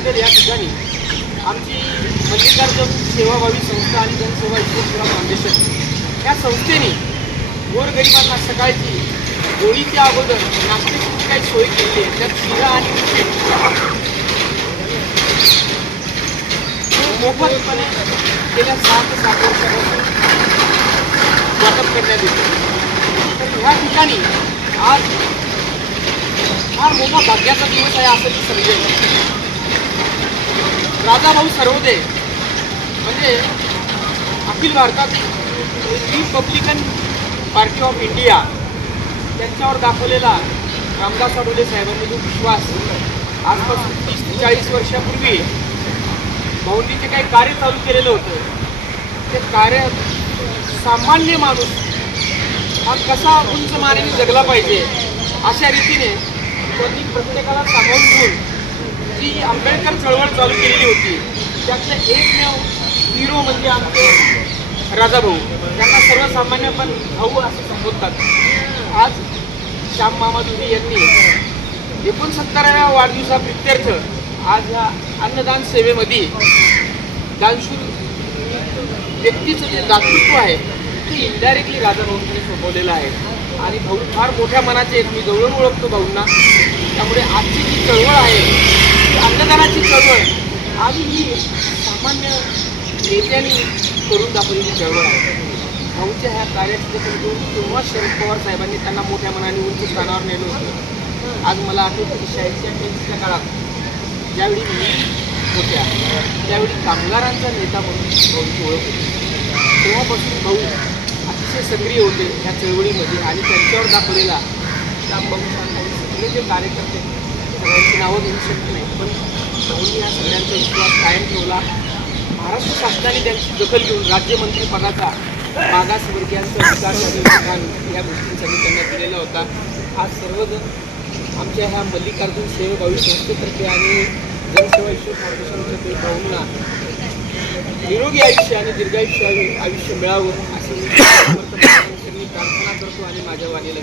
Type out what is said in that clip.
बद्दल या ठिकाणी आमची मल्लिकार्जुन सेवाभावी संस्था आणि जनसेवा ईश्वर फाउंडेशन या संस्थेने गोरगरिबांना सकाळची होळीच्या अगोदर नाश्त्याची काही सोय केली आहे. त्यात शिरा आणि मोफतपणे गेल्या 6 ते 7 वर्षापासून वाटप करण्यात येते. तर ह्या ठिकाणी आज फार मोठा भाग्याचा दिवस आहे असं मी समजेल. राजाभाऊ सर्वोदय म्हणजे अखिल भारतातील रिपब्लिकन पार्टी ऑफ इंडिया त्यांच्यावर दाखवलेला रामदास आठवले साहेबांनी जो विश्वास आजपासून 30 ते 40 वर्षापूर्वी भाऊंनी जे काही कार्य चालू केलेलं होतं ते कार्य सामान्य माणूस हा कसा उंच मानेने जगला पाहिजे अशा रीतीने त्यांनी प्रत्येकाला सामावून घेऊन जी आंबेडकर चळवळ चालू केलेली होती त्यातलं एकमेव हिरो म्हणजे आमचे राजाभाऊ. त्यांना सर्वसामान्य पण भाऊ असं संबोधतात. आज श्याम मामा दुबे यांनी 69व्या वाढदिवसाप्रित्यर्थ आज ह्या अन्नदान सेवेमध्ये दानशूर व्यक्तीचं जे दातृत्व आहे ते इनडायरेक्टली राजाभाऊंनी सोपवलेलं आहे. आणि भाऊ फार मोठ्या मनाचे आहेत. मी जवळून ओळखतो भाऊंना. त्यामुळे आजची जी चळवळ आहे ती अन्नदानाची चळवळ आणि ही सामान्य नेत्यांनी करून दाखवलेली चळवळ आहे. भाऊच्या ह्या कार्याची दखल घेऊन तेव्हा शरद पवार साहेबांनी त्यांना मोठ्या मनाने उंच स्थानावर नेलं होतं. आज मला आठवतं की 86-88च्या काळात ज्यावेळी मी होत्या त्यावेळी कामगारांचा नेता म्हणून भाऊची ओळख होती. तेव्हापासून भाऊ अतिशय सक्रिय होते ह्या चळवळीमध्ये आणि त्यांच्यावर दाखवलेला श्यामभाऊ सगळे जे कार्यकर्ते सगळ्यांची नावं घेऊ शकत नाही पण भाऊंनी या सगळ्यांचा विश्वास कायम ठेवला. महाराष्ट्र शासनाने त्यांची दखल घेऊन राज्यमंत्रीपदाचा मागासवर्गीयांचा विकास आणि विधान या गोष्टींसाठी त्यांना दिलेला होता. आज सर्वजण आमच्या ह्या मल्लिकार्जुन सेवाभावी संस्थेतर्फे आणि जनसेवा ईश्वर फाउंडेशनतर्फे भाऊंना निरोगी आयुष्य आणि दीर्घायुष्य आयुष्य मिळावं असं मी प्रार्थना करतो आणि माझ्या वाणीला